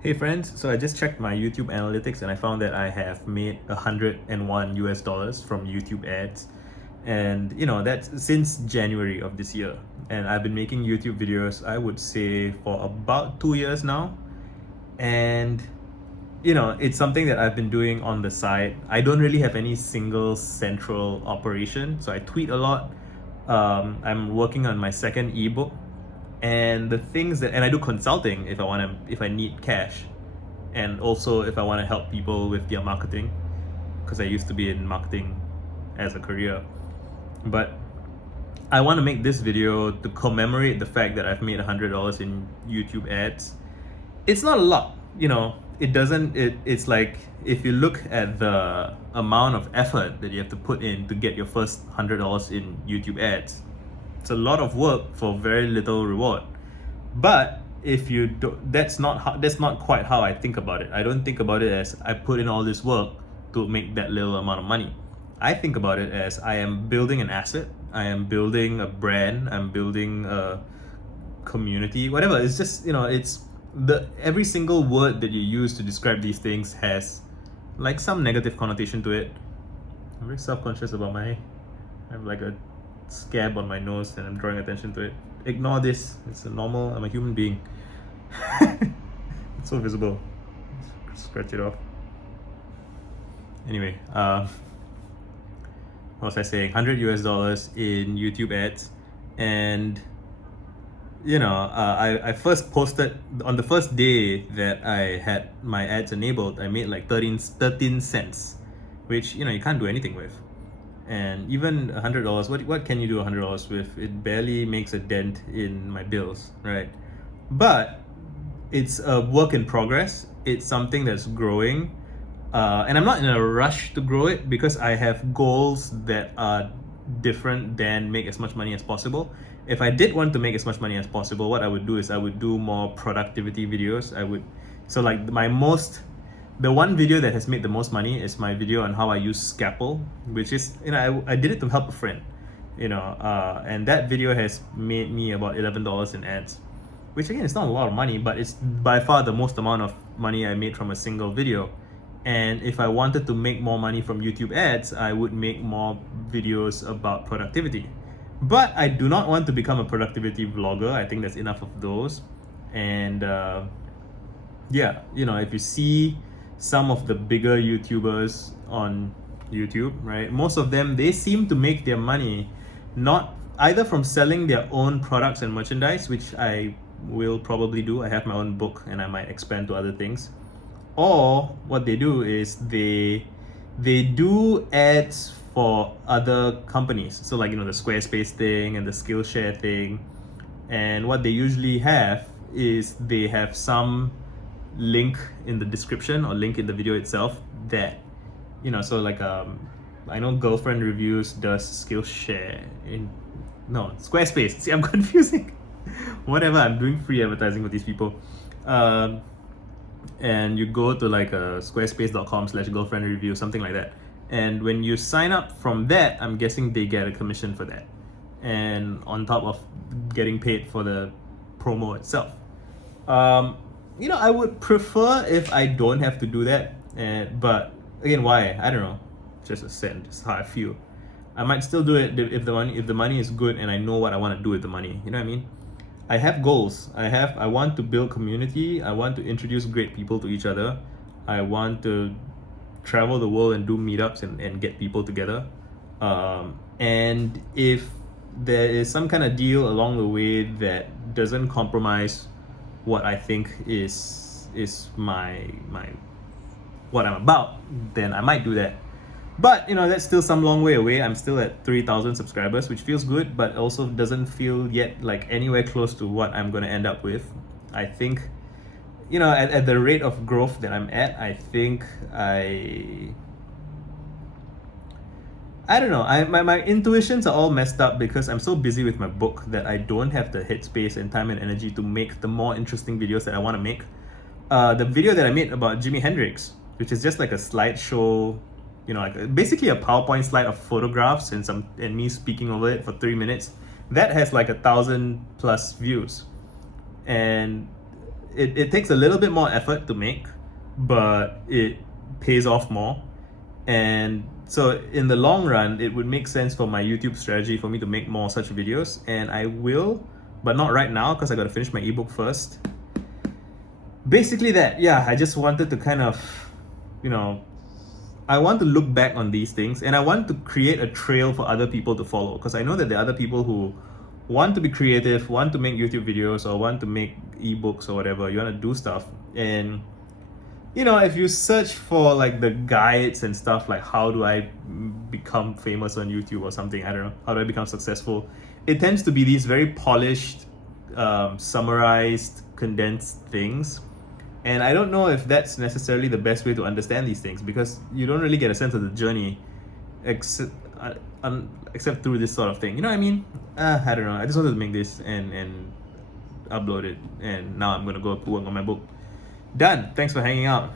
Hey friends, so I just checked my YouTube analytics and I found that I have made $101 from YouTube ads. And that's since January of this year. And I've been making YouTube videos, I would say, for about 2 years now. And it's something that I've been doing on the side. I don't really have any single central operation, so I tweet a lot. I'm working on my second ebook, and I do consulting if I need cash, and also if I want to help people with their marketing, because I used to be in marketing as a career. But I want to make this video to commemorate the fact that I've made $100 in YouTube ads. It's not a lot, it's like, if you look at the amount of effort that you have to put in to get your first $100 in YouTube ads, it's a lot of work for very little reward. But if you do, that's not quite how I think about it. I don't think about it as I put in all this work to make that little amount of money. I think about it as I am building an asset, I am building a brand, I'm building a community, whatever. It's just, it's every single word that you use to describe these things has like some negative connotation to it. I'm very self-conscious about I have like a scab on my nose and I'm drawing attention to it. Ignore this, it's normal, I'm a human being. It's so visible. Scratch it off. Anyway, what was I saying? $100 in YouTube ads. And I first posted on the first day that I had my ads enabled. I made like 13 cents, which you can't do anything with. And even $100, what can you do $100 with? It barely makes a dent in my bills, right? But it's a work in progress. It's something that's growing, and I'm not in a rush to grow it because I have goals that are different than make as much money as possible. If I did want to make as much money as possible, what I would do is I would do more productivity videos. The one video that has made the most money is my video on how I use Scapple, which is, I did it to help a friend, and that video has made me about $11 in ads, which again, it's not a lot of money, but it's by far the most amount of money I made from a single video. And if I wanted to make more money from YouTube ads, I would make more videos about productivity. But I do not want to become a productivity vlogger. I think there's enough of those. And if you see some of the bigger YouTubers on YouTube, right? Most of them, they seem to make their money not either from selling their own products and merchandise, which I will probably do. I have my own book and I might expand to other things. Or what they do is they do ads for other companies. So like, the Squarespace thing and the Skillshare thing. And what they usually have is they have some link in the description or link in the video itself that, so like, I know Girlfriend Reviews does Skillshare Squarespace. See, I'm confusing. Whatever, I'm doing free advertising with these people. And you go to like a squarespace.com/girlfriendreview, something like that. And when you sign up from that, I'm guessing they get a commission for that. And on top of getting paid for the promo itself. I would prefer if I don't have to do that. But again, why? I don't know. Just a cent. Just how I feel. I might still do it if the money is good and I know what I want to do with the money. You know what I mean? I have goals. I want to build community. I want to introduce great people to each other. I want to travel the world and do meetups and get people together. And if there is some kind of deal along the way that doesn't compromise what I think is my what I'm about, then I might do that. But that's still some long way away. I'm still at 3,000 subscribers, which feels good, but also doesn't feel yet like anywhere close to what I'm going to end up with. I think, at the rate of growth that I'm at, I think I don't know. My intuitions are all messed up because I'm so busy with my book that I don't have the headspace and time and energy to make the more interesting videos that I want to make. The video that I made about Jimi Hendrix, which is just like a slideshow, like basically a PowerPoint slide of photographs and me speaking over it for 3 minutes, that has like 1,000+ views. And it takes a little bit more effort to make, but it pays off more. And so in the long run, it would make sense for my YouTube strategy for me to make more such videos, and I will, but not right now because I got to finish my ebook first. Basically that, yeah, I just wanted to kind of, you know, I want to look back on these things, and I want to create a trail for other people to follow, because I know that there are other people who want to be creative, want to make YouTube videos, or want to make ebooks or whatever. You want to do stuff, and you know, if you search for like the guides and stuff, like how do I become famous on YouTube or something, I don't know, how do I become successful, it tends to be these very polished, summarized, condensed things. And I don't know if that's necessarily the best way to understand these things, because you don't really get a sense of the journey except through this sort of thing. You know what I mean? I don't know. I just wanted to make this and upload it, and now I'm gonna go work on my book. Done. Thanks for hanging out.